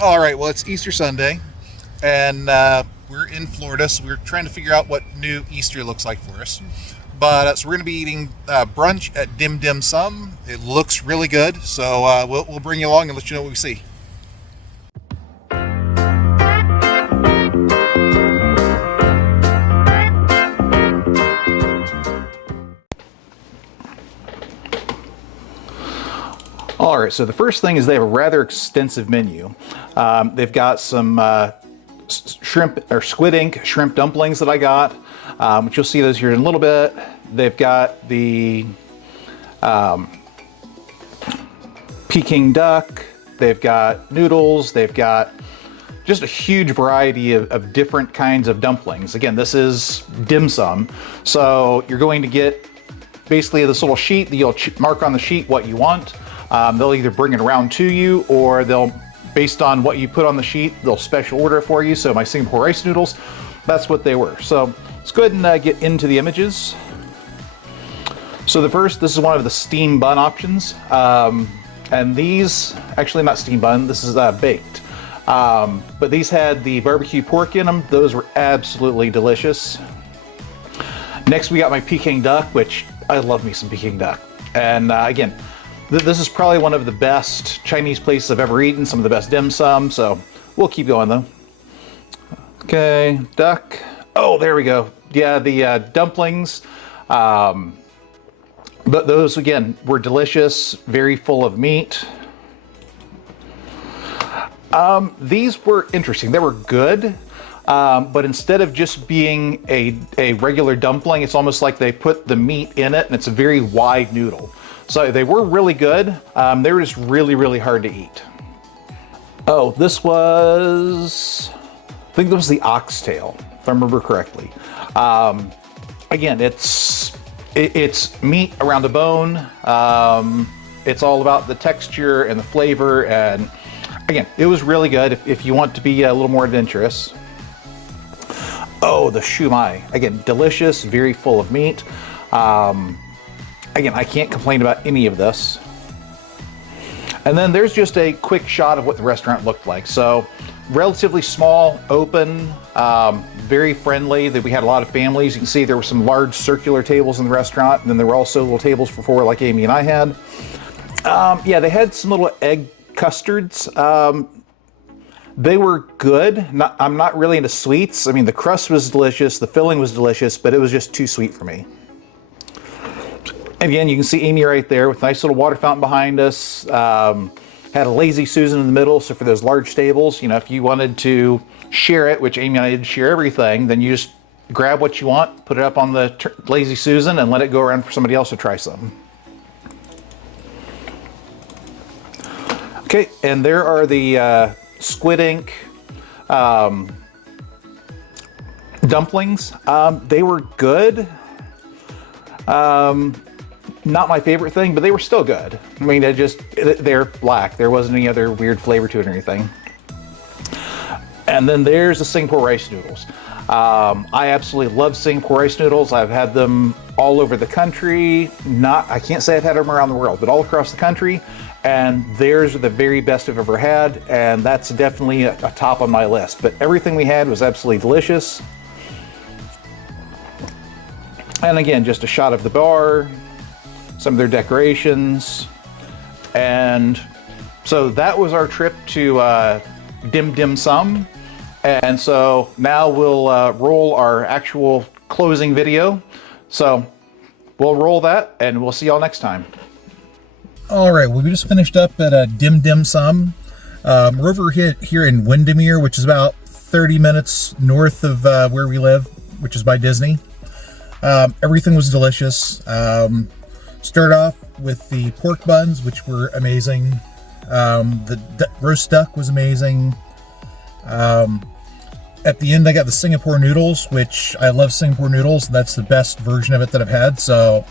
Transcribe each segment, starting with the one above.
All right, well, it's Easter Sunday, and we're in Florida, so we're trying to figure out what new Easter looks like for us. But so we're going to be eating brunch at Dim Dim Sum. It looks really good, so we'll bring you along and let you know what we see. All right, so the first thing is they have a rather extensive menu. They've got some shrimp or squid ink shrimp dumplings that I got, which you'll see those here in a little bit. They've got the Peking duck. They've got noodles. They've got just a huge variety of different kinds of dumplings. Again, this is dim sum, so you're going to get basically this little sheet that you'll mark on the sheet what you want. They'll either bring it around to you, or they'll, based on what you put on the sheet, they'll special order it for you. So my Singapore rice noodles, that's what they were. So let's go ahead and get into the images. So this is one of the steam bun options. And these, actually not steam bun, this is baked. But these had the barbecue pork in them. Those were absolutely delicious. Next we got my Peking duck, which I love me some Peking duck. And again, this is probably one of the best Chinese places I've ever eaten, some of the best dim sum, so we'll keep going though. Okay, duck. Oh, there we go. Yeah, the dumplings. But those, again, were delicious, very full of meat. These were interesting. They were good, but instead of just being a regular dumpling, it's almost like they put the meat in it, and it's a very wide noodle. So they were really good. They were just really, really hard to eat. Oh, this was, I think this was the oxtail, if I remember correctly. Again, it's meat around the bone. It's all about the texture and the flavor. And again, it was really good if you want to be a little more adventurous. Oh, the shumai. Again, delicious, very full of meat. Again, I can't complain about any of this. And then there's just a quick shot of what the restaurant looked like. So relatively small, open, very friendly. We had a lot of families. You can see there were some large circular tables in the restaurant, and then there were also little tables for four like Amy and I had. Yeah, they had some little egg custards. They were good. I'm not really into sweets. I mean, the crust was delicious, the filling was delicious, but it was just too sweet for me. Again, you can see Amy right there with a nice little water fountain behind us. Had a lazy Susan in the middle, so for those large tables, you know, if you wanted to share it, which Amy and I did share everything, then you just grab what you want, put it up on the lazy Susan, and let it go around for somebody else to try some. Okay, and there are the squid ink dumplings. They were good. Not my favorite thing, but they were still good. I mean, they're black. There wasn't any other weird flavor to it or anything. And then there's the Singapore rice noodles. I absolutely love Singapore rice noodles. I've had them all over the country. I can't say I've had them around the world, but all across the country. And theirs are the very best I've ever had. And that's definitely a top on my list. But everything we had was absolutely delicious. And again, just a shot of the bar, some of their decorations. And so that was our trip to Dim Dim Sum. And so now we'll roll our actual closing video. So we'll roll that and we'll see y'all next time. All right, well, we just finished up at Dim Dim Sum. We're over here in Windermere, which is about 30 minutes north of where we live, which is by Disney. Everything was delicious. Start off with the pork buns, which were amazing. The roast duck was amazing. At the end, I got the Singapore noodles, which I love Singapore noodles. That's the best version of it that I've had. So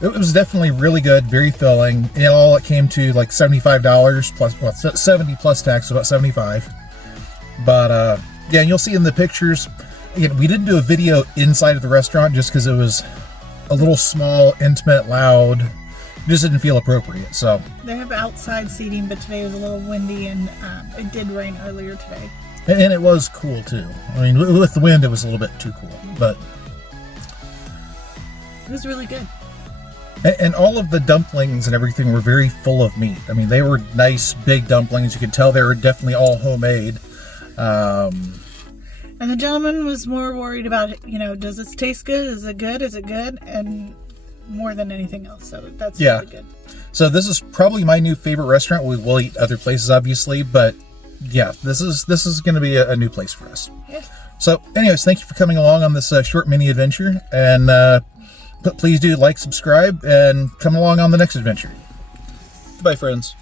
it was definitely really good, very filling. And all it came to like $75 plus, well, 70 plus tax, so about 75. But yeah, and you'll see in the pictures. Again, we didn't do a video inside of the restaurant just because it was a little small, intimate, loud. just didn't feel appropriate. So They have outside seating, but today was a little windy, and it did rain earlier today. and it was cool too. I mean, with the wind, it was a little bit too cool, but It was really good. and all of the dumplings and everything were very full of meat. I mean, they were nice big dumplings. You could tell they were definitely all homemade. And the gentleman was more worried about, does this taste good? Is it good? Is it good? And more than anything else. So that's Yeah. really good. So this is probably my new favorite restaurant. We will eat other places, obviously, but yeah, this is going to be a new place for us. Yeah. So, anyways, thank you for coming along on this short mini adventure, and please do like, subscribe, and come along on the next adventure. Bye, friends.